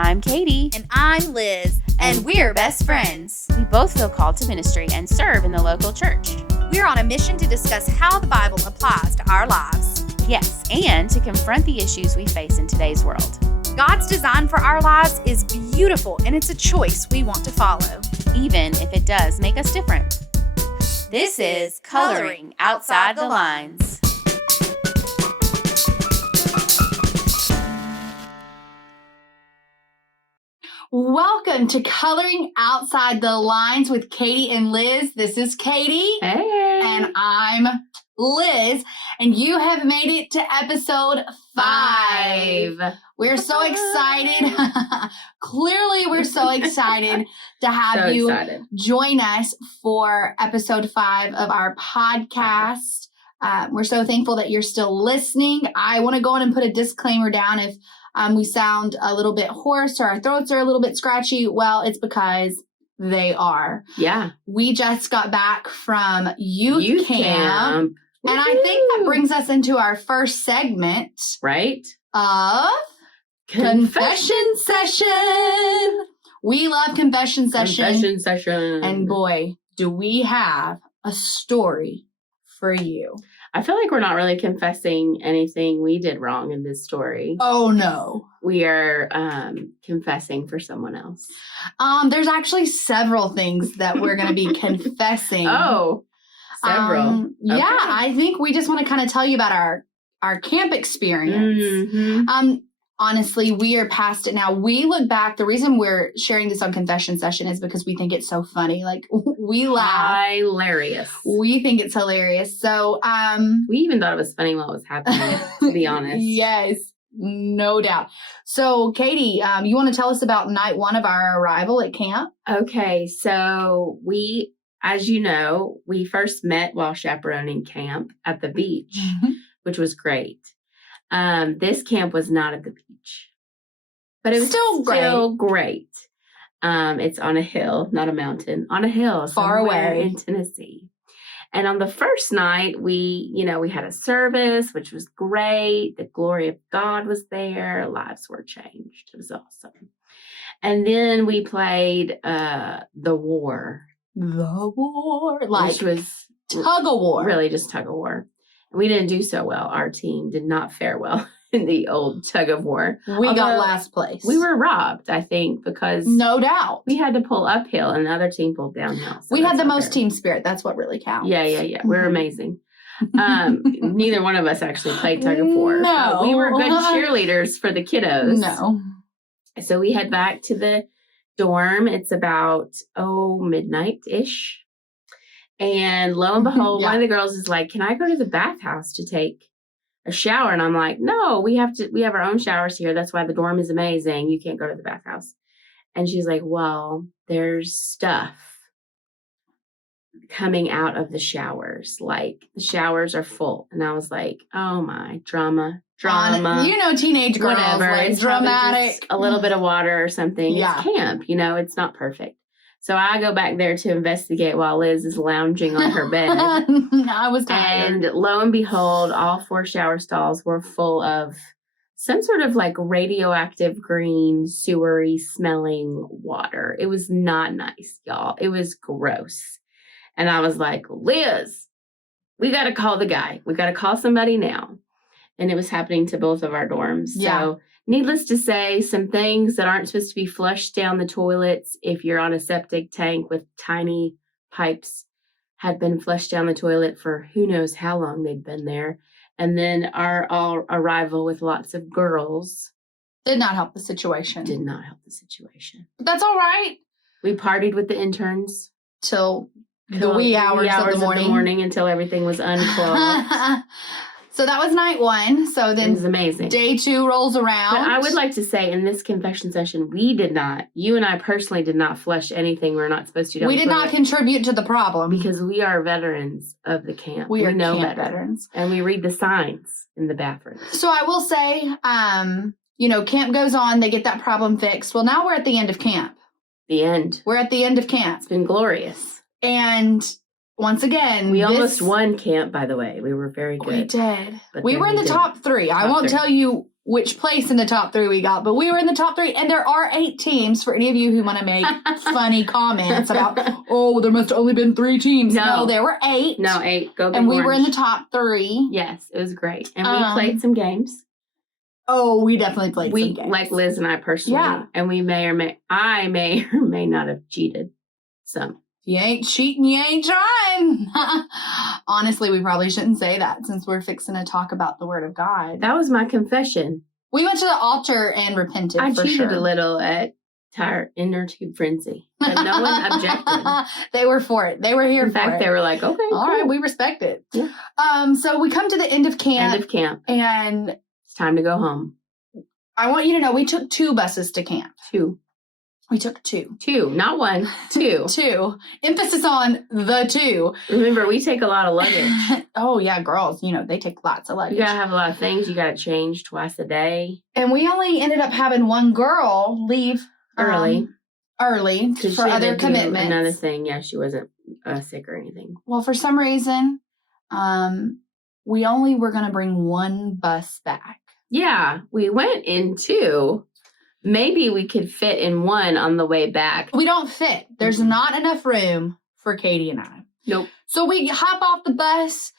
I'm Katie. And I'm Liz. And we're best friends. We both feel called to ministry and serve in the local church. We're on a mission to discuss how the Bible applies to our lives. Yes, and to confront the issues we face in today's world. God's design for our lives is beautiful, and it's a choice we want to follow, even if it does make us different. This is Coloring Outside the Lines. Welcome to Coloring Outside the Lines with Katie and Liz. This is Katie. Hey. And I'm Liz. And you have made it to episode 5. We're so excited. Clearly, we're so excited to have you join us for episode 5 of our podcast. We're so thankful that you're still listening. I want to go in and put a disclaimer down if we sound a little bit hoarse or our throats are a little bit scratchy. Well, it's because they are. Yeah. We just got back from youth camp. And I think that brings us into our first segment. Right. Of Confession Session. We love Confession Session. Confession Session. And boy, do we have a story for you. I feel like we're not really confessing anything we did wrong in this story. Oh, no. We are confessing for someone else. There's actually several things that we're going to be confessing. Oh, several. Okay. Yeah, I think we just want to kind of tell you about our camp experience. Mm-hmm. Honestly, we are past it now. We look back. The reason we're sharing this on Confession Session is because we think it's so funny. Like, we laugh. Hilarious. We think it's hilarious. So, we even thought it was funny while it was happening, to be honest. Yes, no doubt. So, Katie, you want to tell us about night 1 of our arrival at camp? Okay, so we, as you know, we first met while chaperoning camp at the beach, which was great. This camp was not at the beach, but it was still great. It's on a hill, not a mountain, on a hill far away in Tennessee. And on the first night, we had a service, which was great. The glory of God was there. Lives were changed. It was awesome. And then we played The War. The War. Which was tug-of-war. Really just tug-of-war. We didn't do so well. Our team did not fare well in the old tug-of-war. We got last place. We were robbed, I think, because... No doubt. We had to pull uphill and the other team pulled downhill. So we had the most team spirit. That's what really counts. Yeah. We're amazing. Neither one of us actually played tug-of-war. No. We were good cheerleaders for the kiddos. No. So we head back to the dorm. It's about, midnight-ish. And lo and behold, one of the girls is like, "Can I go to the bathhouse to take a shower?" And I'm like, "No, we have our own showers here. That's why the dorm is amazing. You can't go to the bathhouse." And she's like, "Well, there's stuff coming out of the showers. Like the showers are full." And I was like, "Oh my, drama. Teenage girls, whatever. Like, it's dramatic. Just a little bit of water or something. Yeah. It's camp, it's not perfect." So I go back there to investigate while Liz is lounging on her bed. I was tired. And lo and behold, all 4 shower stalls were full of some sort of like radioactive green, sewery smelling water. It was not nice, y'all. It was gross. And I was like, "Liz, we got to call the guy. We got to call somebody now." And it was happening to both of our dorms. Yeah. So needless to say, some things that aren't supposed to be flushed down the toilets if you're on a septic tank with tiny pipes had been flushed down the toilet for who knows how long they'd been there. And then our arrival with lots of girls did not help the situation. But that's all right. We partied with the interns till the wee hours of the morning until everything was unclosed. So that was night 1. So then it was amazing. Day 2 rolls around. But I would like to say in this confession session, you and I personally did not flush anything we're not supposed to do. We did not contribate to the problem. Because we are veterans of the camp. We know camp veterans. And we read the signs in the bathroom. So I will say, camp goes on. They get that problem fixed. Well, now we're at the end of camp. The end. We're at the end of camp. It's been glorious. And once again, we almost won camp, by the way. We were very good. We did. We were in the top 3. I won't tell you which place in the top 3 we got, but we were in the top 3, and there are 8 teams for any of you who want to make funny comments about, oh, there must have only been 3 teams. No, there were 8. No, 8. Go Big And we Orange. were in the top 3. Yes, it was great. And we played some games. Oh, we definitely played some games. Like Liz and I personally. Yeah. And I may or may not have cheated some. You ain't cheating, you ain't trying. Honestly, we probably shouldn't say that since we're fixing to talk about the Word of God. That was my confession. We went to the altar and repented. I for cheated sure. a little at Tire Inner Tube Frenzy, but no one objected. They were for it. They were here In for fact, it. they were like, "Okay, All cool. right, we respect it." Yeah. So we come to the end of camp, End of camp. and It's time to go home." I want you to know we took 2 buses to camp. 2, We took 2. 2, not 1, 2. 2. Emphasis on the 2. Remember, we take a lot of luggage. Oh yeah, girls. You know they take lots of luggage. You gotta have a lot of things. You gotta change twice a day. And we only ended up having one girl leave Early. early 'Cause for she had other to do commitments. Another thing, yeah, she wasn't sick or anything. Well, for some reason, we only were going to bring 1 bus back. Yeah, we went in 2. Maybe we could fit in 1 on the way back. We don't fit. There's Mhm. not enough room for Katie and I. Nope. So we hop off the bus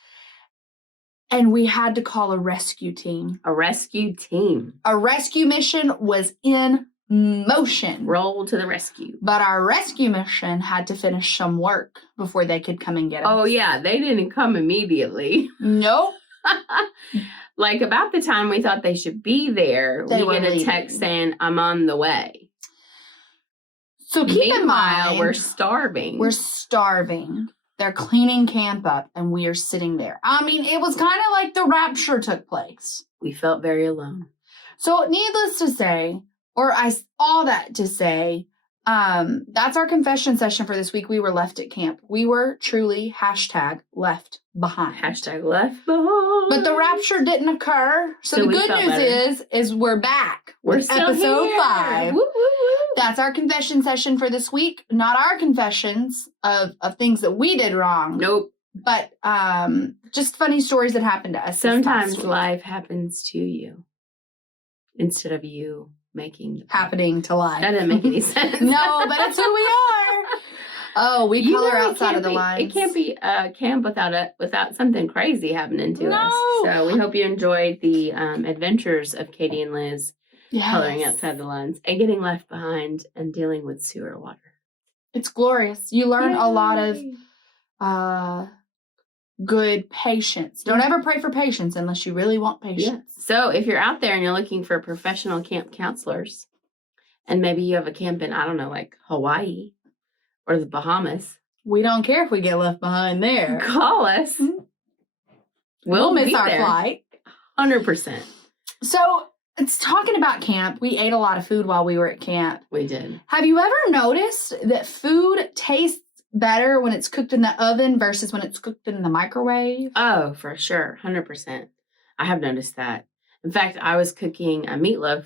and we had to call a rescue team. A rescue team. A rescue mission was in motion. Roll to the rescue. But our rescue mission had to finish some work before they could come and get us. Oh, yeah, they didn't come immediately. Nope. Like about the time we thought they should be there, They we were get a leaving. text saying, "I'm on the way." So keep in Meanwhile, mind, we're starving. we're starving. They're cleaning camp up and we are sitting there. I mean, it was kind of like the rapture took place. We felt very alone. So needless to say, all that to say, that's our confession session for this week. We were left at camp. We were truly #left behind. Hashtag left behind. But the rapture didn't occur. So the we good felt news better. is we're back. We're with still episode here. 5. Woo, woo, woo. That's our confession session for this week. Not our confessions of things that we did wrong. Nope. But just funny stories that happened to us. this Sometimes past week. life happens to you instead of you making happening to life. That doesn't make any sense. No, but it's who we are. Oh, we You color know, it outside can't of the be- lines. It can't be a camp without something crazy happening to us. No. So we hope you enjoyed the adventures of Katie and Liz Yes. coloring outside the lines and getting left behind and dealing with sewer water. It's glorious. You learn a lot Yay. of good patience. Don't ever pray for patience unless you really want Yeah. patience. So if you're out there and you're looking for professional camp counselors, and maybe you have a camp in, I don't know, like Hawaii or the Bahamas, We don't care if we get left behind there. call us. Mhm. We'll miss be our there. flight. 100%. So it's talking about camp. We ate a lot of food while we were at camp. We did. Have you ever noticed that food tastes better when it's cooked in the oven versus when it's cooked in the microwave? Oh, for sure. 100%. I have noticed that. In fact, I was cooking a meatloaf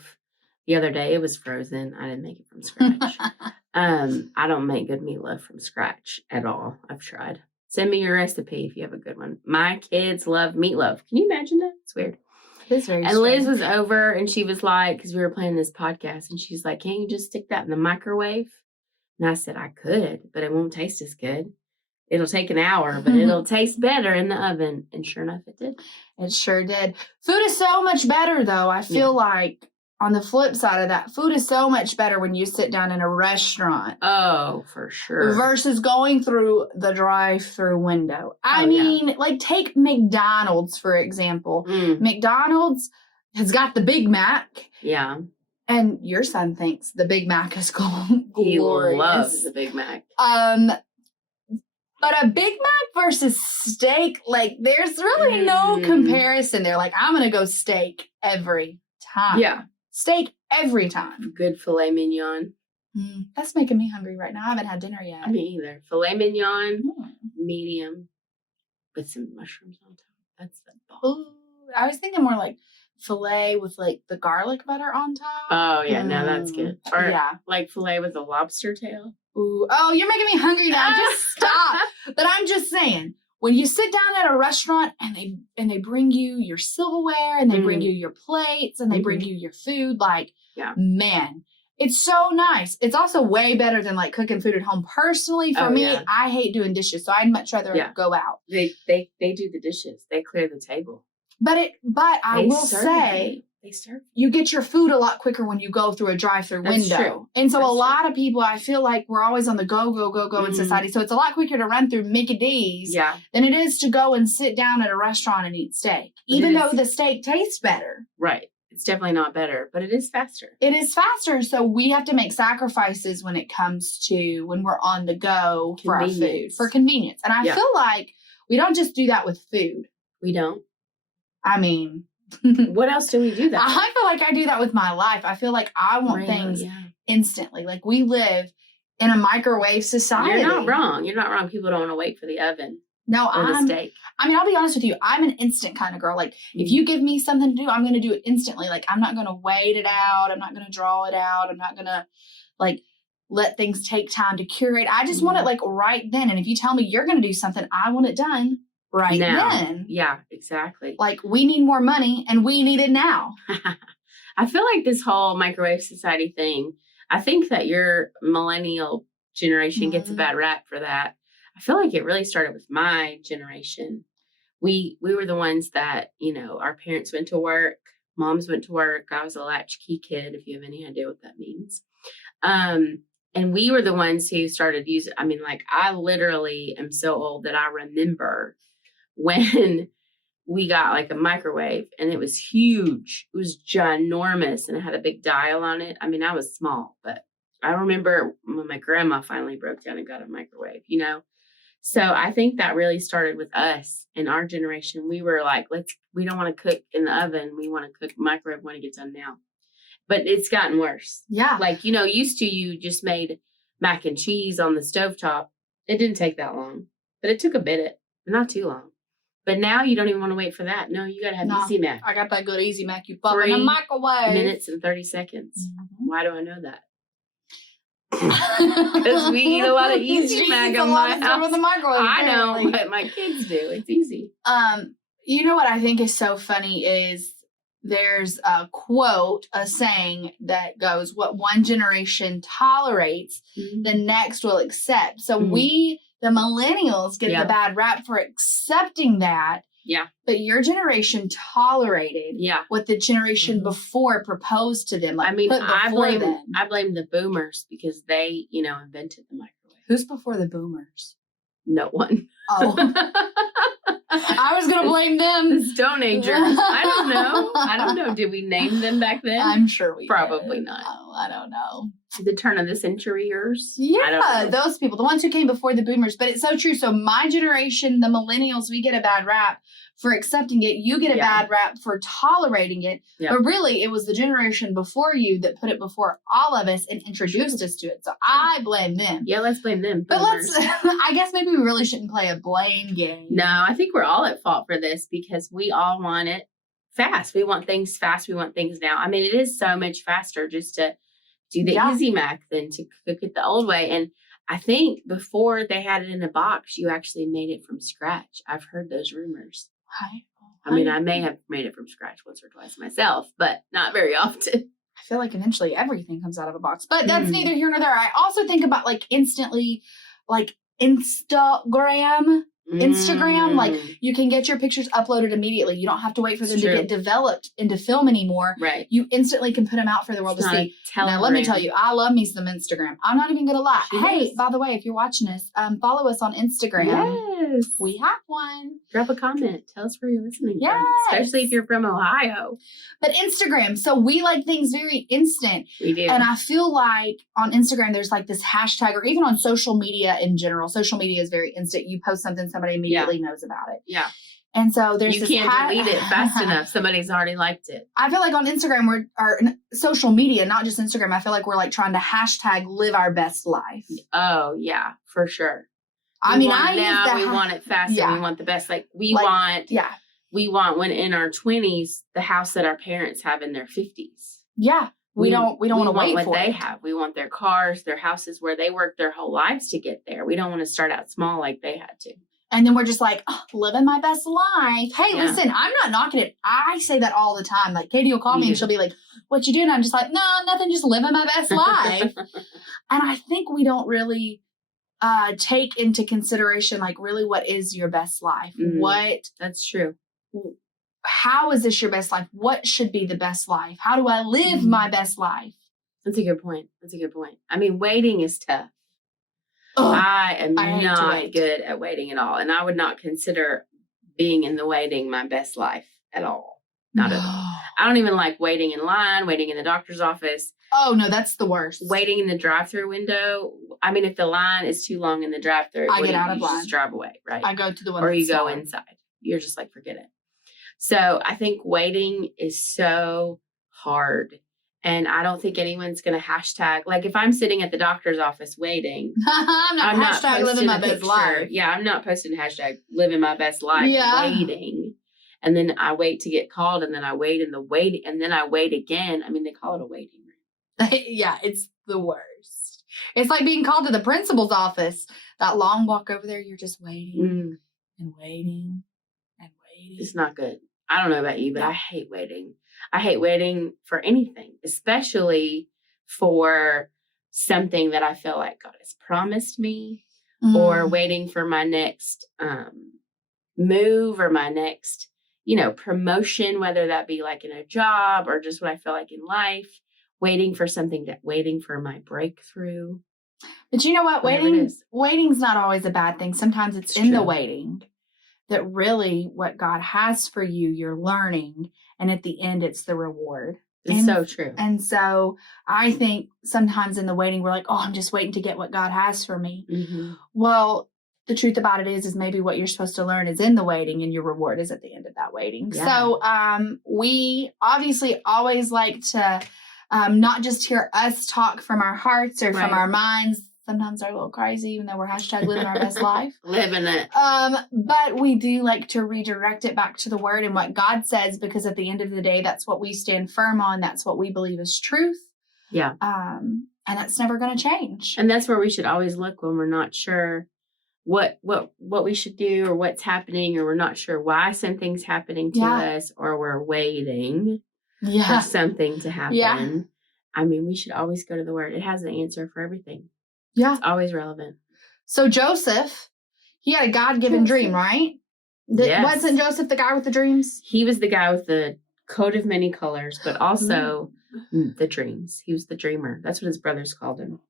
the other day. It was frozen. I didn't make it from scratch. I don't make good meatloaf from scratch at all. I've tried. Send me your recipe if you have a good one. My kids love meatloaf. Can you imagine that? It's weird. It's very And Liz strange. was over and she was like, because we were playing this podcast, and she's like, "Can't you just stick that in the microwave?" And I said, "I could, but it won't taste as good. It'll take an hour, but it'll taste better in the oven." And sure enough, it did. It sure did. Food is so much better, though. I feel like on the flip side of that, food is so much better when you sit down in a restaurant Oh, for sure. versus going through the drive-through window. I Oh, yeah. mean, like take McDonald's, for example. Mm, McDonald's has got the Big Mac, yeah. and your son thinks the Big Mac is He glorious. loves the Big Mac. But a Big Mac versus steak, like there's really no Mm. comparison there. Like I'm gonna go steak every time. Yeah. Steak every time. Good filet mignon. That's making me hungry right now. I haven't had dinner yet. Me either. Filet mignon, Mm. medium, with some mushrooms on top. That's the bomb. Ooh, I was thinking more like filet with like the garlic butter on top. Oh, yeah. No, that's Mm, good. Or yeah. like filet with a lobster tail. Ooh. Oh, you're making me hungry now. Just stop. But I'm just saying, when you sit down at a restaurant and they bring you your silverware and they bring you your plates and they bring you your food, like, man, it's so nice. It's also way better than like cooking food at home. Personally, for me, I hate doing dishes, so I'd much rather go out. They do the dishes. They clear the table. But I will say, they serve. You get your food a lot quicker when you go through a drive-through window. True. And so a lot of people, I feel like we're always on the go in society. So it's a lot quicker to run through Mickey D's than it is to go and sit down at a restaurant and eat steak. Even though the steak tastes better. Right. It's definitely not better, but it is faster. It is faster. So we have to make sacrifices when it comes to when we're on the go for our food, for convenience. And I feel like we don't just do that with food. We don't. I mean... What else do we do that? I feel like I do that with my life. I feel like I want things instantly. Like we live in a microwave society. You're not wrong. You're not wrong. People don't want to wait for the oven. No, or the steak. I mean, I'll be honest with you. I'm an instant kind of girl. Like if you give me something to do, I'm going to do it instantly. Like I'm not going to wait it out. I'm not going to draw it out. I'm not going to like let things take time to curate. I just want it like right then. And if you tell me you're going to do something, I want it done. Right now. Then. Yeah, exactly. Like we need more money and we need it now. I feel like this whole microwave society thing, I think that your millennial generation gets a bad rap for that. I feel like it really started with my generation. We were the ones that, our parents went to work, moms went to work. I was a latchkey kid, if you have any idea what that means. And we were the ones who started using, I literally am so old that I remember when we got like a microwave and it was huge. It was ginormous and it had a big dial on it. I was small, but I remember when my grandma finally broke down and got a microwave, So I think that really started with us in our generation. We were like, we don't want to cook in the oven. We want to cook microwave when it gets done now. But it's gotten worse. Yeah. Like, used to you just made mac and cheese on the stovetop. It didn't take that long, but it took a bit, not too long. But now you don't even want to wait for that. No, you got to have Easy Mac. I got that good Easy Mac. You pop in the microwave. 3 minutes and 30 seconds. Why do I know that? Because we eat a lot of Easy Mac in my house. In the microwave, I know, but my kids do. It's easy. You know what I think is so funny is there's a quote, a saying that goes, what one generation tolerates, the next will accept. So we, the millennials, get the bad rap for accepting that. Yeah. But your generation tolerated what the generation before proposed to them. Like I blame the boomers because they, invented the microwave. Who's before the boomers? No one. Oh. I was going to blame them. The Stone Agers. I don't know. Did we name them back then? I'm sure we Probably did. not. Oh, I don't know. The turn of the centuryers? Yeah, those people, the ones who came before the boomers. But it's so true. So my generation, the millennials, we get a bad rap for accepting it. You get a bad rap for tolerating it. Yeah. But really, it was the generation before you that put it before all of us and introduced us to it. So I blame them. Yeah, let's blame them. But I guess maybe we really shouldn't play a blame game. No, I think we're all at fault for this because we all want it fast. We want things fast. We want things now. It is so much faster just to do the Easy Mac than to cook it the old way. And I think before they had it in a box, you actually made it from scratch. I've heard those rumors. I may have made it from scratch once or twice myself, but not very often. I feel like eventually everything comes out of a box, but that's neither here nor there. I also think about like instantly, like Instagram, like you can get your pictures uploaded immediately. You don't have to wait for them to get developed into film anymore. Right. You instantly can put them out for the world to see. Now, let me tell you, I love me some Instagram. I'm not even going to lie. Hey, by the way, if you're watching us, follow us on Instagram. Yes. We have one. Drop a comment. Tell us where you're listening from, especially if you're from Ohio. But Instagram, so we like things very instant. We do. And I feel like on Instagram, there's like this hashtag, or even on social media in general. Social media is very instant. You post something, somebody immediately knows about it. Yeah. And so there's you can't delete it fast enough. Somebody's already liked it. I feel like on Instagram, or social media, not just Instagram, I feel like we're like trying to hashtag live our best life. Oh, yeah, for sure. We want it fast and we want the best. We want when in our 20s, the house that our parents have in their 50s. Yeah. We don't want to wait what for they it. have. We want their cars, their houses where they worked their whole lives to get there. We don't want to start out small like they had to. And then we're just like, oh, living my best life. Hey, Yeah. listen, I'm not knocking it. I say that all the time. Like Katie will call me You and do. she'll be like, what you doing? I'm just like, no, nothing, just living my best life. And I think we don't really take into consideration, like, really, what is your best life? Mhm. That's true. How is this your best life? What should be the best life? How do I live my best life? That's a good point. I mean, waiting is tough. Ugh, I am I hate to not wait. good at waiting at all. And I would not consider being in the waiting my best life at all. Not at all. I don't even like waiting in line, waiting in the doctor's office, Oh, no, that's the worst. waiting in the drive-through window. I mean, if the line is too long in the drive-through, I what get do out you of just line. drive away, right? I go to the one or that's you go smaller. inside. You're just like, forget it. So I think waiting is so hard. And I don't think anyone's going to hashtag, like if I'm sitting at the doctor's office waiting, I'm not I'm not hashtag living posting my a best picture. life. Yeah, I'm not posting hashtag living my best life Yeah. waiting. And then I wait to get called, and then I wait in the waiting, and then I wait again. I mean, they call it a waiting room. Yeah, it's the worst. It's like being called to the principal's office. That long walk over there, you're just waiting and waiting and waiting. It's not good. I don't know about you, but Yeah. I hate waiting. I hate waiting for anything, especially for something that I feel like God has promised me, or waiting for my next move or my next, promotion, whether that be like in a job or just what I feel like in life, waiting for my breakthrough. But you know what? Whatever it is. Waiting's not always a bad thing. Sometimes it's It's in the true. waiting that really what God has for you, you're learning. And at the end, it's the reward. It's And- so true. And so I think sometimes in the waiting, we're like, oh, I'm just waiting to get what God has for me. Mhm. Well, the truth about it is maybe what you're supposed to learn is in the waiting and your reward is at the end of that waiting. Yeah. So we obviously always like to not just hear us talk from our hearts or Right. from our minds. Sometimes they're a little crazy, even though we're hashtag living our best life. Living it. But we do like to redirect it back to the word and what God says, because at the end of the day, that's what we stand firm on. That's what we believe is truth. Yeah. And that's never going to change. And that's where we should always look when we're not sure what we should do or what's happening, or we're not sure why something's happening to Yeah. us, or we're waiting for Yeah. something to happen. Yeah. I mean, we should always go to the word. It has an answer for everything. Yeah. It's always relevant. So Joseph, he had a God-given Joseph. dream, right? Yes. Wasn't Joseph the guy with the dreams? He was the guy with the coat of many colors, but also the dreams. He was the dreamer. That's what his brothers called him.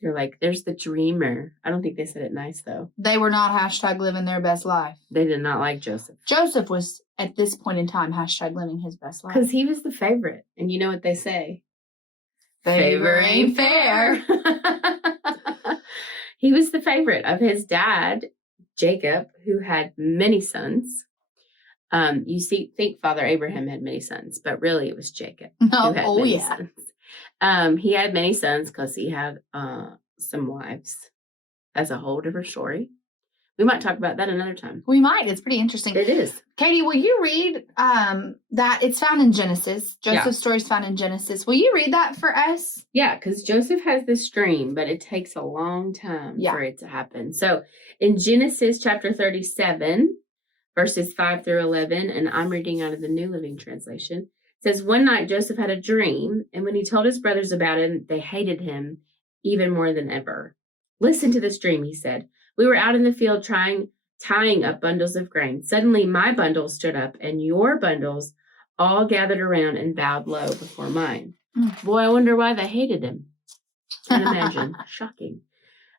They're like, there's the dreamer. I don't think they said it nice, though. They were not hashtag living their best life. They did not like Joseph. Joseph was, at this point in time, hashtag living his best life. Because he was the favorite. And you know what they say? Favor ain't fair. He was the favorite of his dad, Jacob, who had many sons. Think Father Abraham had many sons, but really it was Jacob who had many sons. He had many sons because he had some wives. That's a whole different story. We might talk about that another time. We might. It's pretty interesting. It is. Katie, will you read that? It's found in Genesis. Joseph's story is found in Genesis. Will you read that for us? Yeah, because Joseph has this dream, but it takes a long time Yeah. for it to happen. So in Genesis chapter 37, verses 5 through 11, and I'm reading out of the New Living Translation, it says, one night Joseph had a dream, and when he told his brothers about it, they hated him even more than ever. Listen to this dream, he said. We were out in the field tying up bundles of grain. Suddenly my bundle stood up, and your bundles all gathered around and bowed low before mine. Boy, I wonder why they hated him. Can't imagine. Shocking.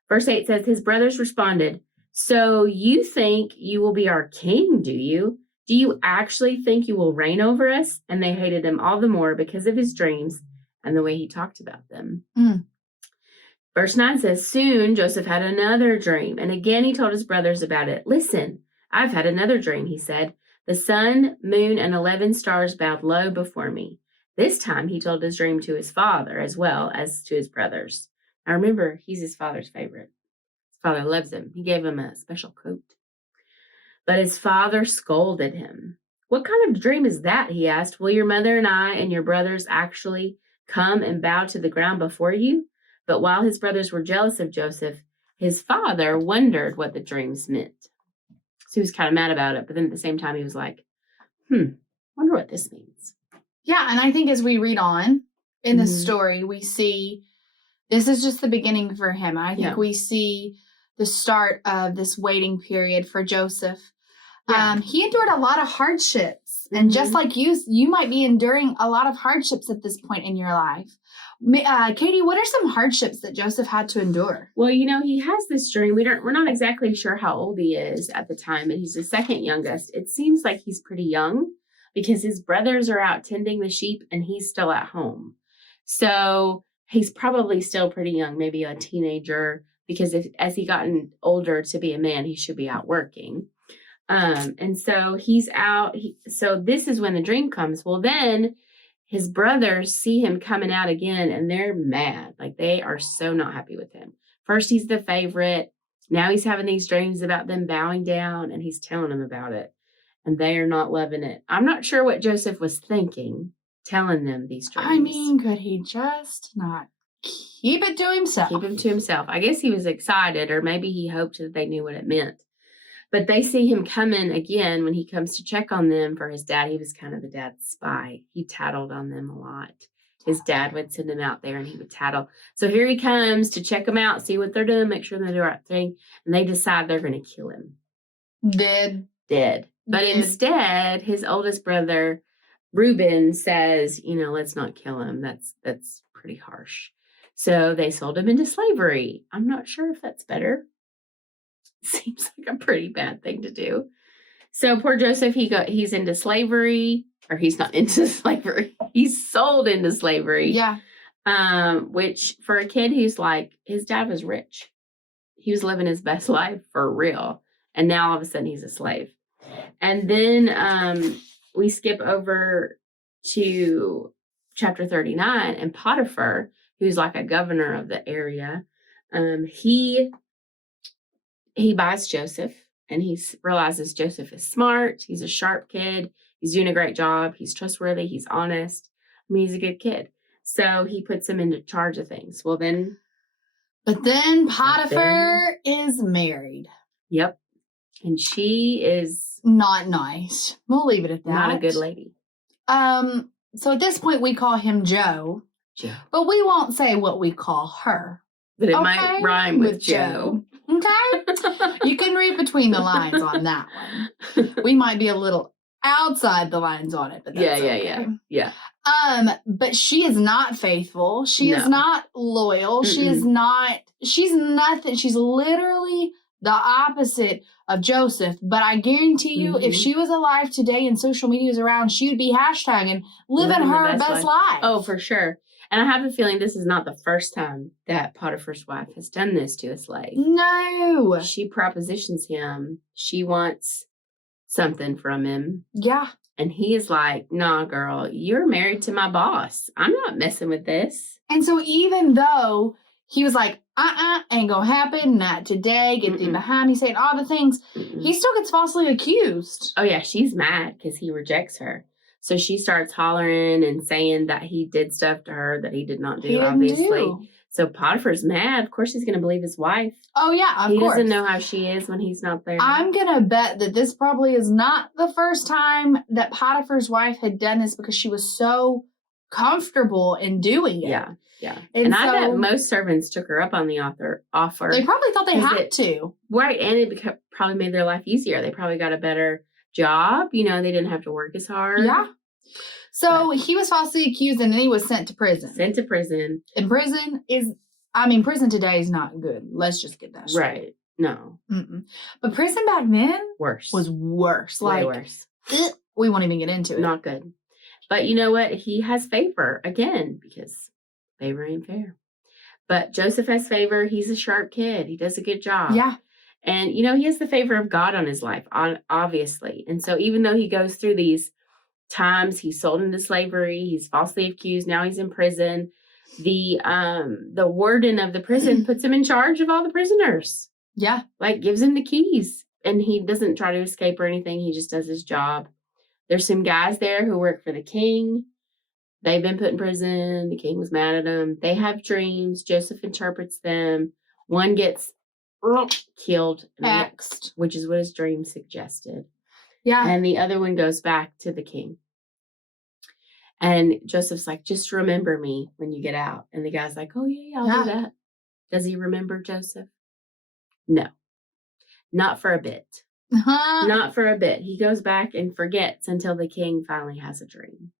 Verse 8 says, his brothers responded, so you think you will be our king, do you? Do you actually think you will reign over us? And they hated him all the more because of his dreams and the way he talked about them. Verse 9 says, soon Joseph had another dream, and again he told his brothers about it. Listen, I've had another dream, he said. The sun, moon, and 11 stars bowed low before me. This time he told his dream to his father as well as to his brothers. Now remember, he's his father's favorite. His father loves him. He gave him a special coat. But his father scolded him. What kind of dream is that? He asked. Will your mother and I and your brothers actually come and bow to the ground before you? But while his brothers were jealous of Joseph, his father wondered what the dreams meant. So he was kind of mad about it. But then at the same time, he was like, wonder what this means. Yeah, and I think as we read on in the Mhm. story, we see this is just the beginning for him. I think Yeah. we see the start of this waiting period for Joseph. Yeah. He endured a lot of hardships, and just Mhm. like you might be enduring a lot of hardships at this point in your life. Katie, what are some hardships that Joseph had to endure? Well, you know, he has this dream. We're not exactly sure how old he is at the time, and he's the second youngest. It seems like he's pretty young because his brothers are out tending the sheep and he's still at home. So he's probably still pretty young, maybe a teenager, because as he gotten older to be a man, he should be out working. And so he's out. So this is when the dream comes. Well, then his brothers see him coming out again and they're mad. Like they are so not happy with him. First, he's the favorite. Now he's having these dreams about them bowing down and he's telling them about it. And they are not loving it. I'm not sure what Joseph was thinking, telling them these dreams. I mean, could he just not keep it to himself? Keep him to himself. I guess he was excited, or maybe he hoped that they knew what it meant. But they see him coming again when he comes to check on them for his dad. He was kind of the dad's spy. He tattled on them a lot. His dad would send him out there and he would tattle. So here he comes to check them out, see what they're doing, make sure they do the right thing. And they decide they're going to kill him. Dead. But Dead. instead, his oldest brother, Reuben, says, let's not kill him. That's pretty harsh. So they sold him into slavery. I'm not sure if that's better. Seems like a pretty bad thing to do. So poor Joseph, he's into slavery, or he's not into slavery. He's sold into slavery. Yeah. Which for a kid, he's like, his dad was rich. He was living his best life for real. And now all of a sudden he's a slave. And then we skip over to chapter 39, and Potiphar, who's like a governor of the area, he buys Joseph, and he realizes Joseph is smart. He's a sharp kid. He's doing a great job. He's trustworthy. He's honest. I mean, he's a good kid. So he puts him into charge of things. Well, then. But then Potiphar is married. Yep. And she is Not nice. We'll leave it at that. not a good lady. So at this point we call him Joe, but we won't say what we call her. But it Okay? might rhyme with Joe. Okay? You can read between the lines on that one. We might be a little outside the lines on it, but that's okay. Yeah. But she is not faithful. She is No. not loyal. She's nothing. She's literally the opposite of Joseph. But I guarantee you, if Mhm. she was alive today and social media was around, she would be hashtagging living her best life. Oh, for sure. And I have a feeling this is not the first time that Potiphar's wife has done this to a slave. No. She propositions him. She wants something from him. Yeah. And he is like, nah, girl, you're married to my boss. I'm not messing with this. And so even though he was like, ain't gonna happen, not today, get thee Mm-mm. behind me, saying all the things, he still gets falsely accused. Oh, yeah, she's mad because he rejects her. So she starts hollering and saying that he did stuff to her that he did not do, He didn't obviously. do. So Potiphar's mad. Of course, he's going to believe his wife. Oh, yeah, He of course. doesn't know how she is when he's not there. I'm going to bet that this probably is not the first time that Potiphar's wife had done this because she was so comfortable in doing it. Yeah. And I bet so- most servants took her up on the offer. They probably thought they Is had it- to. Right, and it probably made their life easier. They probably got a better job. They didn't have to work as hard. Yeah. So he was falsely accused and then he was sent to prison. Sent to prison. And prison today is not good. Let's just get that straight. Right. No. Mm-mm. But prison back then Worse. was worse. way Like, worse. we won't even get into it. Not good. But you know what? He has favor again because favor ain't fair. But Joseph has favor. He's a sharp kid. He does a good job. Yeah. And, he has the favor of God on his life, obviously. And so even though he goes through these times, he's sold into slavery, he's falsely accused, now he's in prison, the warden of the prison puts him in charge of all the prisoners. Yeah. Like, gives him the keys. And he doesn't try to escape or anything. He just does his job. There's some guys there who work for the king. They've been put in prison. The king was mad at them. They have dreams. Joseph interprets them. One gets killed, Axed. which is what his dream suggested. Yeah. And the other one goes back to the king. And Joseph's like, just remember me when you get out. And the guy's like, oh, yeah, I'll do that. Does he remember Joseph? No. Not for a bit. Not for a bit. He goes back and forgets until the king finally has a dream.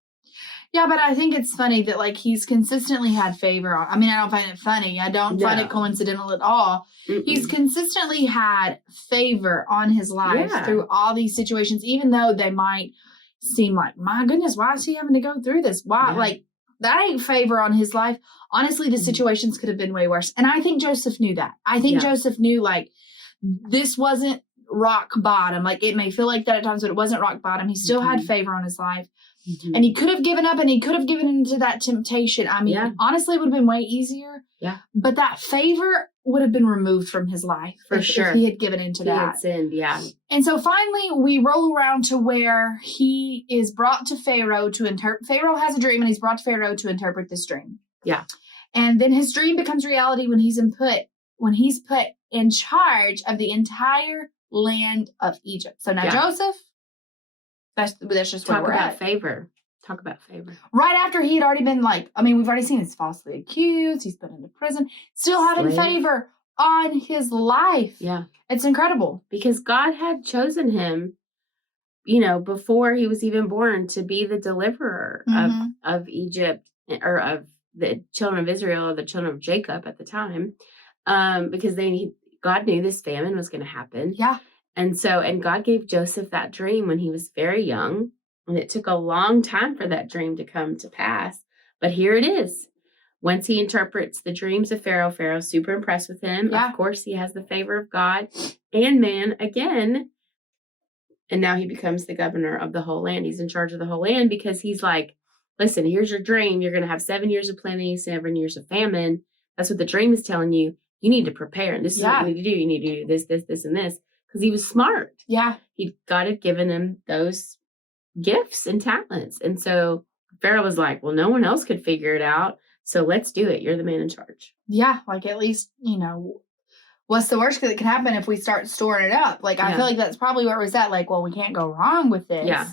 Yeah, but I think it's funny that, like, he's consistently had favor on. I mean, I don't find it funny. I don't find it coincidental at all. Mm-mm. He's consistently had favor on his life through all these situations, even though they might seem like, my goodness, why is he having to go through this? Why? Yeah. Like, that ain't favor on his life. Honestly, the situations could have been way worse. And I think Joseph knew that. I think Joseph knew, like, this wasn't rock bottom. Like, it may feel like that at times, but it wasn't rock bottom. He still had favor on his life. And he could have given up and he could have given into that temptation. I mean, honestly, it would have been way easier. Yeah. But that favor would have been removed from his life. For if sure. he had given into that. He had sinned, yeah. And so finally, we roll around to where he is brought to Pharaoh to interpret. Pharaoh has a dream and he's brought to Pharaoh to interpret this dream. Yeah. And then his dream becomes reality when he's put in charge of the entire land of Egypt. So now Joseph, that's just where Talk we're about at. favor. Talk about favor. Right after he had already been we've already seen he's falsely accused. He's put into prison. Still having favor on his life. Yeah. It's incredible. Because God had chosen him, before he was even born to be the deliverer of Egypt or of the children of Israel or the children of Jacob at the time. Because God knew this famine was going to happen. Yeah. And God gave Joseph that dream when he was very young. And it took a long time for that dream to come to pass. But here it is. Once he interprets the dreams of Pharaoh, Pharaoh's super impressed with him. Yeah. Of course, he has the favor of God and man again. And now he becomes the governor of the whole land. He's in charge of the whole land because he's like, listen, here's your dream. You're going to have 7 years of plenty, 7 years of famine. That's what the dream is telling you. You need to prepare. And this is what you need to do. You need to do this, this, this, and this. Because he was smart. Yeah. God had given him those gifts and talents. And so Pharaoh was like, well, no one else could figure it out. So let's do it. You're the man in charge. Yeah. Like, at least, what's the worst that can happen if we start storing it up? Like, I feel like that's probably where it was at. Like, well, we can't go wrong with this. Yeah.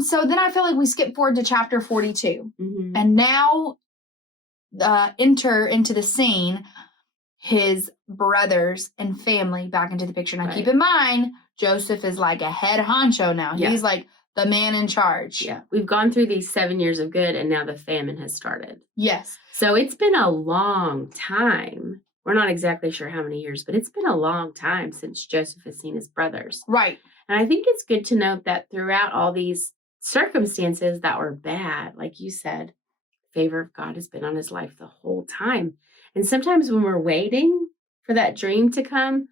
So then I feel like we skip forward to chapter 42. Mm-hmm. And now enter into the scene his brothers and family back into the picture. Now, keep in mind, Joseph is like a head honcho now. Yeah. He's like the man in charge. Yeah. We've gone through these 7 years of good, and now the famine has started. Yes. So it's been a long time. We're not exactly sure how many years, but it's been a long time since Joseph has seen his brothers. Right. And I think it's good to note that throughout all these circumstances that were bad, like you said, favor of God has been on his life the whole time. And sometimes when we're waiting for that dream to come,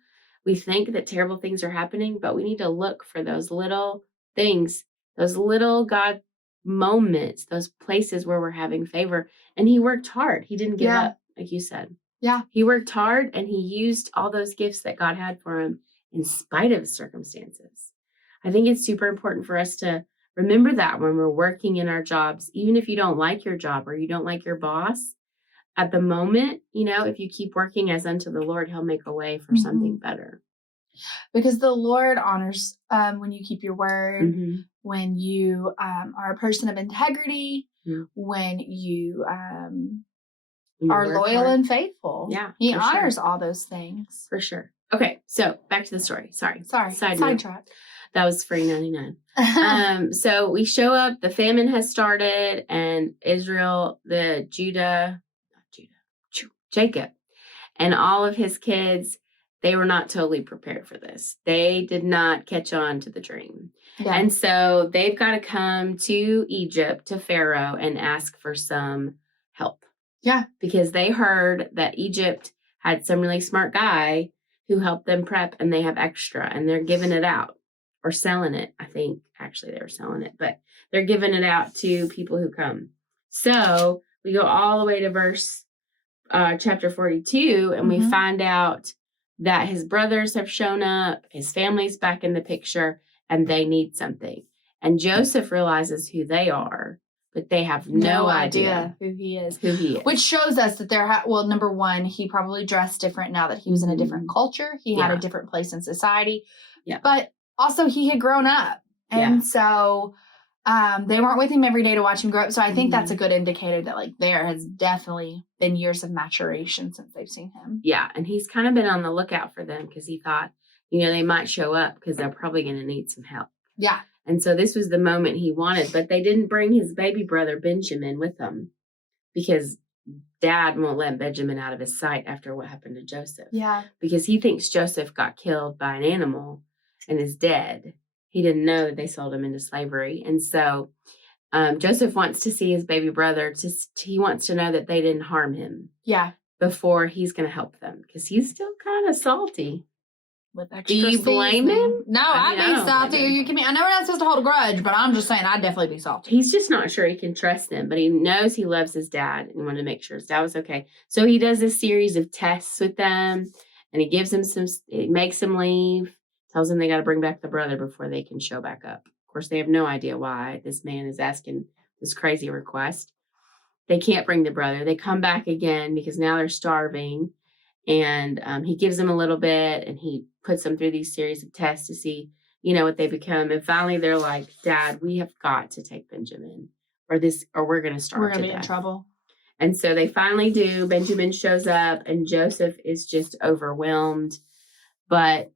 we think that terrible things are happening, but we need to look for those little things, those little God moments, those places where we're having favor. And he worked hard. He didn't give up, like you said. Yeah. He worked hard and he used all those gifts that God had for him in spite of his circumstances. I think it's super important for us to remember that when we're working in our jobs, even if you don't like your job or you don't like your boss, at the moment, if you keep working as unto the Lord, he'll make a way for something better. Because the Lord honors when you keep your word, when you are a person of integrity, when you are loyal and faithful. Yeah. He honors all those things. For sure. Okay, so back to the story. Sorry. Sidetrack. That was free 99. So we show up, the famine has started, and Israel, Jacob, and all of his kids, they were not totally prepared for this. They did not catch on to the dream. Yeah. And so they've got to come to Egypt, to Pharaoh, and ask for some help. Yeah. Because they heard that Egypt had some really smart guy who helped them prep, and they have extra, and they're giving it out or selling it. I think actually they were selling it, but they're giving it out to people who come. So we go all the way to chapter 42, and we find out that his brothers have shown up, his family's back in the picture, and they need something. And Joseph realizes who they are, but they have no idea who he is. who he is. Which shows us that number one, he probably dressed different now that he was in a different culture. He had a different place in society. Yeah. But also he had grown up. And so they weren't with him every day to watch him grow up. So I think that's a good indicator that like there has definitely been years of maturation since they've seen him. Yeah. And he's kind of been on the lookout for them because he thought, they might show up because they're probably going to need some help. Yeah. And so this was the moment he wanted, but they didn't bring his baby brother Benjamin with them because Dad won't let Benjamin out of his sight after what happened to Joseph. Yeah. Because he thinks Joseph got killed by an animal and is dead. He didn't know that they sold him into slavery. And so Joseph wants to see his baby brother. He wants to know that they didn't harm him. Yeah. Before he's going to help them because he's still kind of salty. With extra Do you blame seasoning. him? No, I mean, I I'd be don't salty. blame him. You can. I know we're not supposed to hold a grudge, but I'm just saying I'd definitely be salty. He's just not sure he can trust them, but he knows he loves his dad and wanted to make sure his dad was okay. So he does this series of tests with them and he gives them it makes them leave, tells them they got to bring back the brother before they can show back up. Of course, they have no idea why this man is asking this crazy request. They can't bring the brother. They come back again because now they're starving. And he gives them a little bit and he puts them through these series of tests to see, what they become. And finally they're like, Dad, we have got to take Benjamin or we're going to starve We're going to be death. in trouble. And so they finally do. Benjamin shows up and Joseph is just overwhelmed. But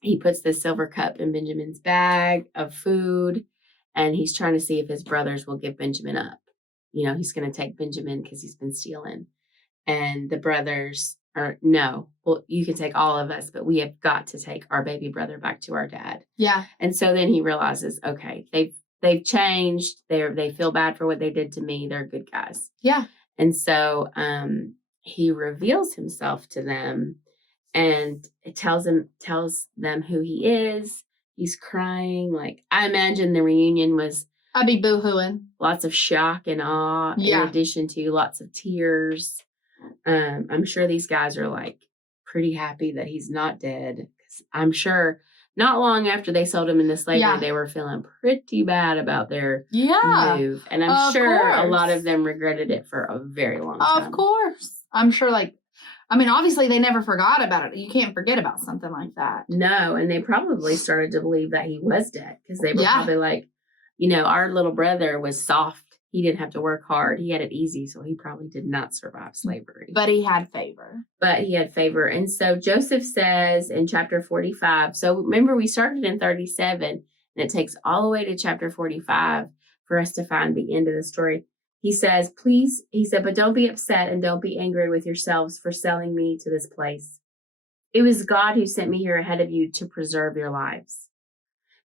he puts the silver cup in Benjamin's bag of food and he's trying to see if his brothers will give Benjamin up. He's going to take Benjamin because he's been stealing. And the brothers are, no, well, you can take all of us, but we have got to take our baby brother back to our dad. Yeah. And so then he realizes, okay, they've changed. They feel bad for what they did to me. They're good guys. Yeah. And so he reveals himself to them and it tells them who he is. He's crying. Like, I imagine the reunion was I'd be boo-hooing. lots of shock and awe in addition to lots of tears. I'm sure these guys are like pretty happy that he's not dead. 'Cause I'm sure not long after they sold him into slavery, they were feeling pretty bad about their move. And I'm sure a lot of them regretted it for a very long time. Of course. I'm sure obviously they never forgot about it. You can't forget about something like that. No, and they probably started to believe that he was dead because they were probably like, our little brother was soft. He didn't have to work hard. He had it easy, so he probably did not survive slavery. But he had favor. And so Joseph says in chapter 45, so remember we started in 37, and it takes all the way to chapter 45 for us to find the end of the story. He says, but don't be upset and don't be angry with yourselves for selling me to this place. It was God who sent me here ahead of you to preserve your lives.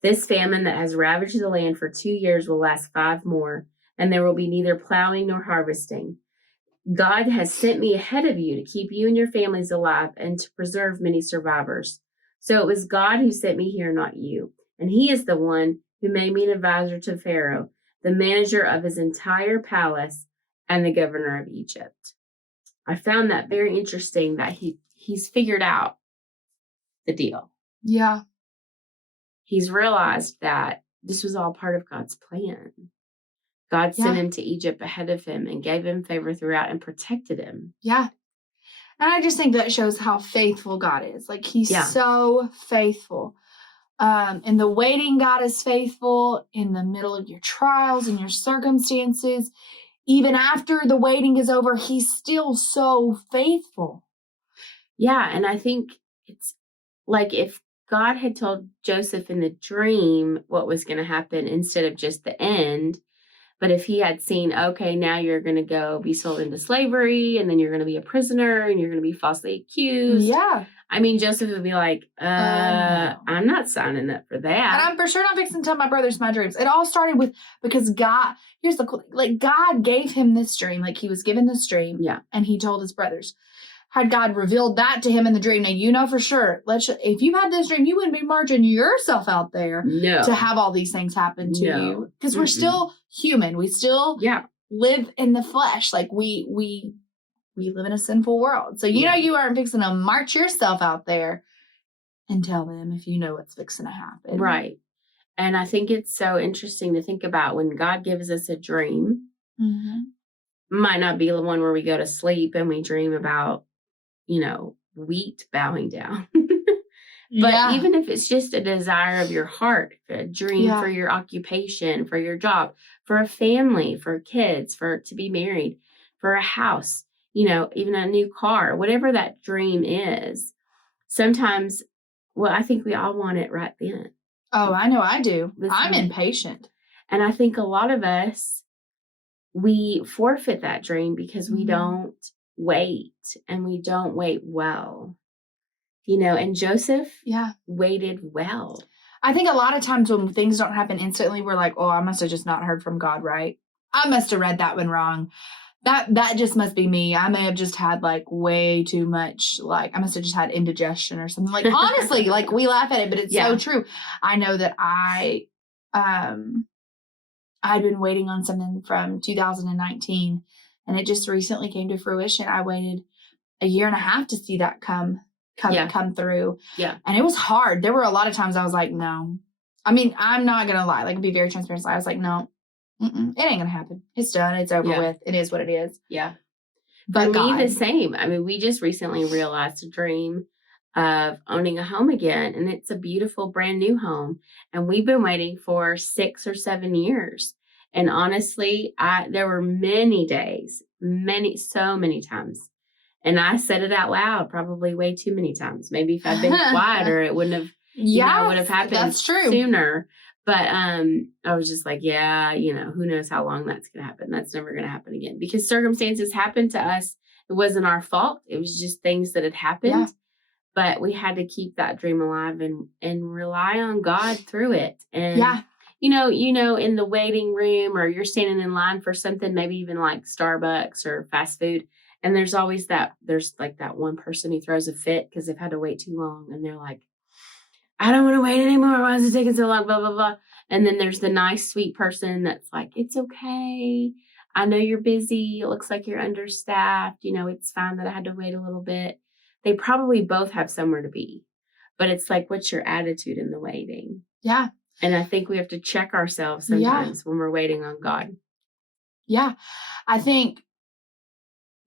This famine that has ravaged the land for 2 years will last 5 more. And there will be neither plowing nor harvesting. God has sent me ahead of you to keep you and your families alive and to preserve many survivors. So it was God who sent me here, not you. And he is the one who made me an advisor to Pharaoh, the manager of his entire palace and the governor of Egypt. I found that very interesting that he's figured out the deal. Yeah. He's realized that this was all part of God's plan. God sent him to Egypt ahead of him and gave him favor throughout and protected him. Yeah. And I just think that shows how faithful God is. Like, he's so faithful. In the waiting, God is faithful. In the middle of your trials and your circumstances, even after the waiting is over, he's still so faithful. Yeah, and I think it's like if God had told Joseph in the dream what was going to happen instead of just the end, but if he had seen, okay, now you're going to go be sold into slavery and then you're going to be a prisoner and you're going to be falsely accused. Yeah. I mean, Joseph would be like, no. I'm not signing up for that. And I'm for sure not fixing to tell my brothers my dreams. It all started because God, here's the cool thing, like God gave him this dream, like he was given this dream. Yeah. And he told his brothers. Had God revealed that to him in the dream, now you know for sure, if you had this dream, you wouldn't be marching yourself out there to have all these things happen to you. Because we're still human. We still live in the flesh. Like we live in a sinful world. So you know you aren't fixing to march yourself out there and tell them if you know what's fixing to happen. Right. And I think it's so interesting to think about when God gives us a dream. Might not be the one where we go to sleep and we dream about, wheat bowing down. But even if it's just a desire of your heart, a dream for your occupation, for your job, for a family, for kids, to be married, for a house, even a new car, whatever that dream is, sometimes, I think we all want it right then. Oh, I know I do. I'm impatient. And I think a lot of us, we forfeit that dream because we don't wait, and we don't wait well. And Joseph waited well. I think a lot of times when things don't happen instantly, we're like, oh, I must have just not heard from God, right? I must have read that one wrong. That just must be me. I may have just had way too much, I must have just had indigestion or something. Honestly, we laugh at it, but it's so true. I know that I'd been waiting on something from 2019, and it just recently came to fruition. I waited a year and a half to see that come through. Yeah. And it was hard. There were a lot of times I was like, no. I mean, I'm not going to lie. Be very transparent. I was like, no, it ain't going to happen. It's done. It's over with. It is what it is. Yeah. But For me, the same. I mean, we just recently realized a dream of owning a home again, and it's a beautiful brand new home. And we've been waiting for 6 or 7 years. And honestly, there were many days, so many times. And I said it out loud probably way too many times. Maybe if I'd been quieter, it wouldn't have, would have happened that's true. sooner. But I was just like, who knows how long that's going to happen. That's never going to happen again. Because circumstances happened to us. It wasn't our fault. It was just things that had happened. Yeah. But we had to keep that dream alive and rely on God through it. And, in the waiting room, or you're standing in line for something, maybe even like Starbucks or fast food. And there's always that one person who throws a fit because they've had to wait too long. And they're like, I don't want to wait anymore. Why is it taking so long? Blah, blah, blah. And then there's the nice, sweet person that's like, it's okay. I know you're busy. It looks like you're understaffed. It's fine that I had to wait a little bit. They probably both have somewhere to be. But it's like, what's your attitude in the waiting? Yeah. And I think we have to check ourselves sometimes when we're waiting on God. Yeah. I think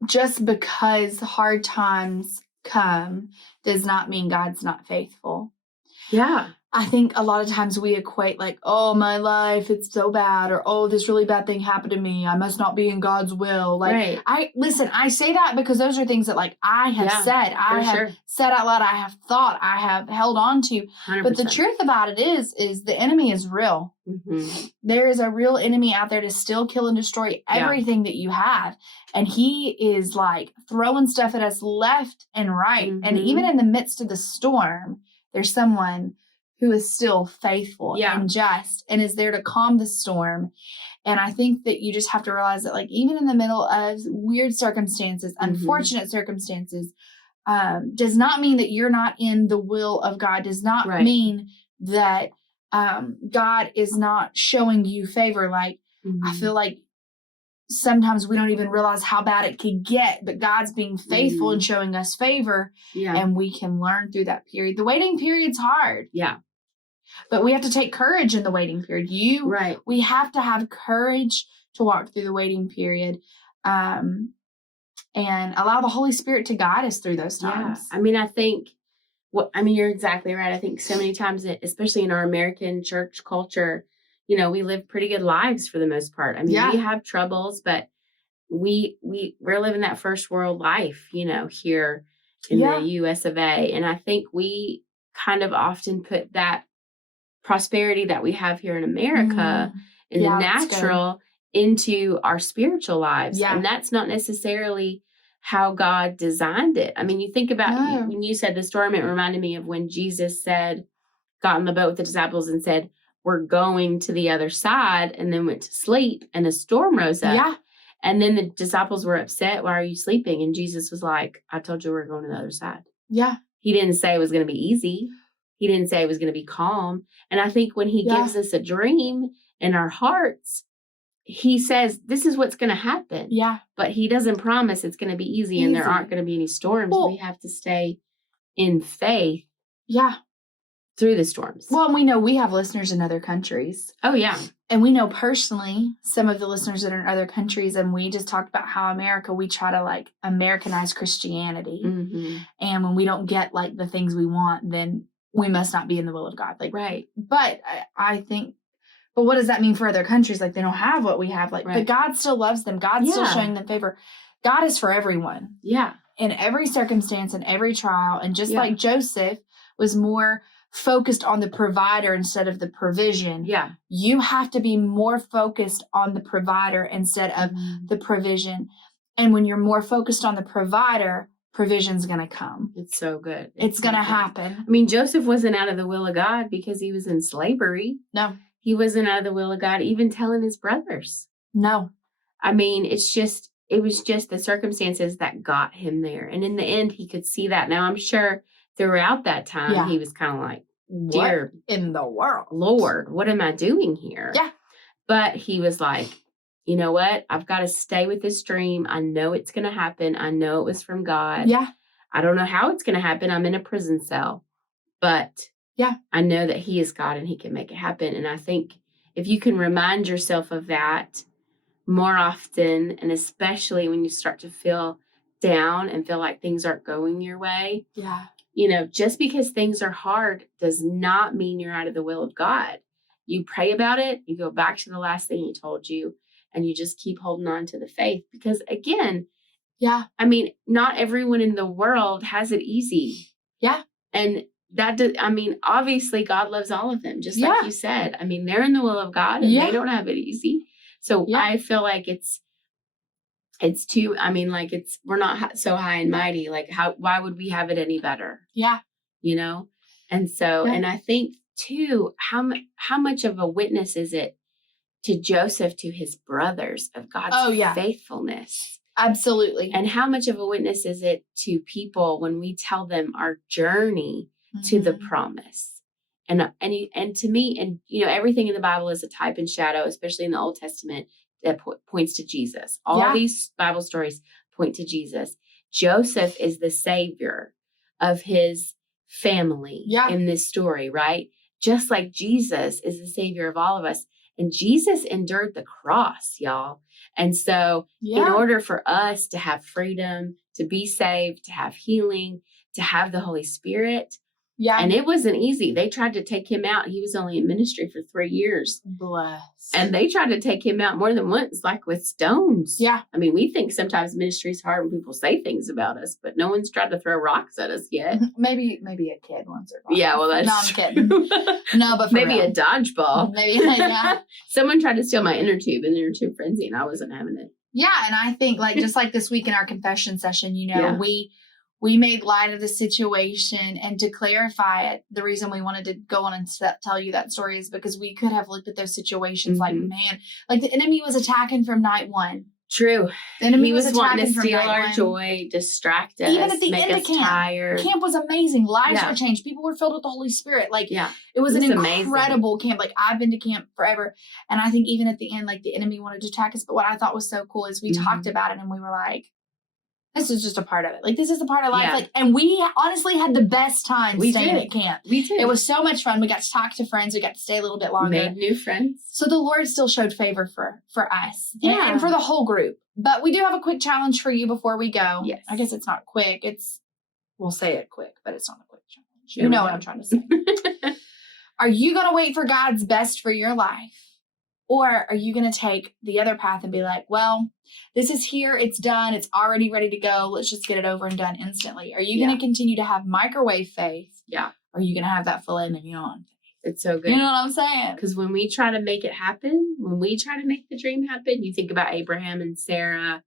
just because hard times come does not mean God's not faithful. Yeah. I think a lot of times we equate oh, my life, it's so bad, or oh, this really bad thing happened to me. I must not be in God's will. Right. I say that because those are things that I have said. I have said out loud. I have thought. I have held on to. 100%. But the truth about it is the enemy is real. Mm-hmm. There is a real enemy out there to steal, kill, and destroy everything that you have. And he is throwing stuff at us left and right. Mm-hmm. And even in the midst of the storm, there's someone who is still faithful and just and is there to calm the storm. And I think that you just have to realize that even in the middle of weird circumstances, unfortunate circumstances, does not mean that you're not in the will of God, does not mean that God is not showing you favor. I feel like sometimes we don't even realize how bad it could get, but God's being faithful and showing us favor, and we can learn through that period. The waiting period's hard. Yeah. But we have to take courage in the waiting period. We have to have courage to walk through the waiting period, and allow the Holy Spirit to guide us through those times. Yeah. I mean, I think, you're exactly right. I think so many times, especially in our American church culture, we live pretty good lives for the most part. I mean, we have troubles, but we're living that first world life, here in the US of A. And I think we kind of often put that prosperity that we have here in America in the natural into our spiritual lives. And that's not necessarily how God designed it. I mean, you think about when you said the storm, it reminded me of when Jesus got on the boat with the disciples and said, we're going to the other side, and then went to sleep, and a storm rose up. Yeah. And then the disciples were upset. Why are you sleeping? And Jesus was like, I told you we're going to the other side. Yeah. He didn't say it was going to be easy. He didn't say it was going to be calm. And I think when he gives us a dream in our hearts, he says, this is what's going to happen. Yeah. But he doesn't promise it's going to be easy and there aren't going to be any storms. We have to stay in faith. Yeah. through the storms. Well, and we know we have listeners in other countries. Oh, yeah. And we know personally some of the listeners that are in other countries, and we just talked about how America, we try to like Americanize Christianity. Mm-hmm. And when we don't get like the things we want, then we must not be in the will of God. Like, Right. But I think, but what does that mean for other countries? Like they don't have what we have. Like, Right. but God still loves them. God's still Yeah. showing them favor. God is for everyone Yeah. in every circumstance and every trial. And just Yeah. like Joseph was more focused on the provider instead of the provision. Yeah. You have to be more focused on the provider instead of the provision. And when you're more focused on the provider, provision's going to come. It's so good. It's going to so good. happen. I mean, Joseph wasn't out of the will of God because he was in slavery. No, He wasn't out of the will of God, even telling his brothers. no. I mean, it was just the circumstances that got him there. And in the end, he could see that. Now, I'm sure throughout that time, Yeah. he was kind of like, What dear in the world? Lord, what am I doing here? Yeah. But he was like, you know what? I've got to stay with this dream. I know it's going to happen. I know it was from God. Yeah. I don't know how it's going to happen. I'm in a prison cell. But Yeah. I know that he is God and he can make it happen. And I think if you can remind yourself of that more often, and especially when you start to feel down and feel like things aren't going your way, Yeah. you know, just because things are hard does not mean you're out of the will of God. You pray about it, you go back to the last thing he told you, and you just keep holding on to the faith. Because again, Yeah. I mean, not everyone in the world has it easy. Yeah. And that does, I mean, obviously God loves all of them, just Yeah. like you said. I mean, they're in the will of God and Yeah. they don't have it easy. So Yeah. I feel like it's too, I mean, like we're not so high and mighty. Like why would we have it any better? Yeah. You know? And so, Yeah. and I think too, how much of a witness is it to Joseph, to his brothers, of God's Oh, yeah. faithfulness? Absolutely. And how much of a witness is it to people when we tell them our journey to the Mhm. promise? And to me, and you know, everything in the Bible is a type and shadow, especially in the Old Testament, that points to Jesus. All Yeah. these Bible stories point to Jesus. Joseph is the savior of his family Yeah. in this story, right? Just like Jesus is the savior of all of us. And Jesus endured the cross, y'all. And so in Yeah. order for us to have freedom, to be saved, to have healing, to have the Holy Spirit, Yeah. and it wasn't easy. They tried to take him out. He was only in ministry for 3 years. Bless. And they tried to take him out more than once, like with stones. Yeah. I mean, we think sometimes ministry is hard when people say things about us, but no one's tried to throw rocks at us yet. Maybe a kid once or twice. Yeah, well, that's No, I'm true. kidding. No, but for Maybe real. a dodgeball. Maybe, yeah. Someone tried to steal my inner tube in the inner tube frenzy, and I wasn't having it. Yeah, and I think like just like this week in our confession session, you know, Yeah. we made light of the situation, and to clarify it, the reason we wanted to go on and tell you that story is because we could have looked at those situations like, Mhm. man, like the enemy was attacking from night one. True. The enemy He was wanting attacking to from steal night our one. joy, distract us, Even at the make end of us camp. tired. Camp was amazing. Lives Yeah. were changed. People were filled with the Holy Spirit. Like Yeah. it was It an was amazing. incredible camp. Like I've been to camp forever. And I think even at the end, like the enemy wanted to attack us. But what I thought was so cool is we Mhm. talked about it and we were like, this is just a part of it. Like this is a part of life. Yeah. Like, and we honestly had the best time We staying did. at camp. We did. It was so much fun. We got to talk to friends. We got to stay a little bit longer. Made new friends. So the Lord still showed favor for us Yeah. and for the whole group. But we do have a quick challenge for you before we go. Yes. I guess it's not quick. We'll say it quick, but it's not a quick challenge. There You we know go. what I'm trying to say. Are you going to wait for God's best for your life? Or are you going to take the other path and be like, well, this is here. It's done. It's already ready to go. Let's just get it over and done instantly. Are you Yeah. going to continue to have microwave faith? Yeah. Or are you going to have that filet mignon? It's so good. You know what I'm saying? Because when we try to make it happen, when we try to make the dream happen, you think about Abraham and Sarah,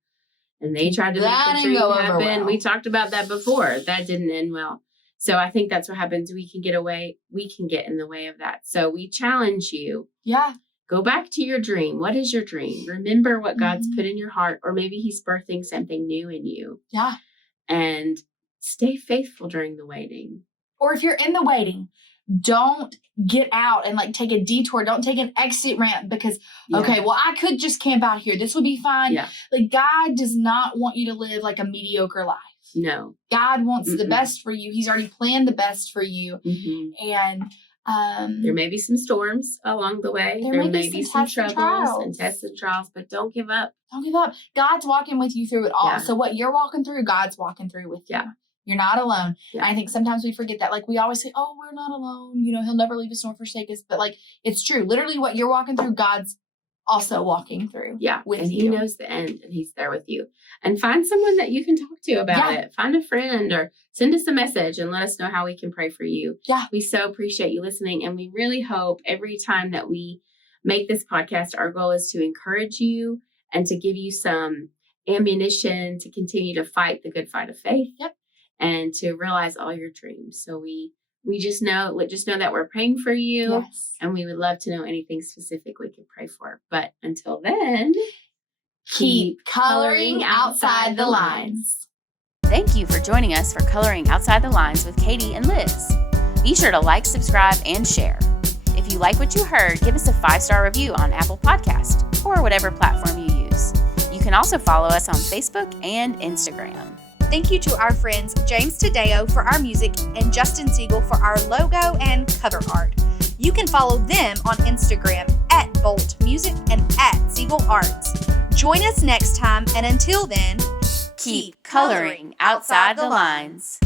and they tried to That make the didn't dream go over happen. well. We talked about that before. That didn't end well. So I think that's what happens. We can get in the way of that. So we challenge you. Yeah. Go back to your dream. What is your dream? Remember what God's Mhm. put in your heart, or maybe He's birthing something new in you. Yeah. And stay faithful during the waiting. Or if you're in the waiting, don't get out and like take a detour. Don't take an exit ramp because, okay, well, I could just camp out here. This would be fine. Yeah. Like God does not want you to live like a mediocre life. No. God wants the Mm-mm. best for you. He's already planned the best for you. Mm-hmm. And There may be some storms along the way. There There may may be be some some tests and troubles trials. and tests and trials, but don't give up. don't give up. God's walking with you through it all. Yeah. So what you're walking through, God's walking through with you. Yeah. You're not alone. Yeah. And I think sometimes we forget that. Like we always say, oh, we're not alone. You know, he'll never leave us nor forsake us. But like, it's true. Literally what you're walking through, God's also walking through. Yeah. With and you. he knows the end and he's there with you. And find someone that you can talk to about Yeah. it. Find a friend or send us a message and let us know how we can pray for you. Yeah. We so appreciate you listening. And we really hope every time that we make this podcast, our goal is to encourage you and to give you some ammunition to continue to fight the good fight of faith. Yep. And to realize all your dreams. So we just know that we're praying for you. Yes. And we would love to know anything specific we could pray for. But until then, Keep coloring outside the lines. Thank you for joining us for Coloring Outside the Lines with Katie and Liz. Be sure to like, subscribe, and share. If you like what you heard, give us a 5-star review on Apple Podcast or whatever platform you use. You can also follow us on Facebook and Instagram. Thank you to our friends James Tadeo for our music and Justin Siegel for our logo and cover art. You can follow them on Instagram at Bolt Music and at Siegel Arts. Join us next time, and until then, Keep coloring outside the lines.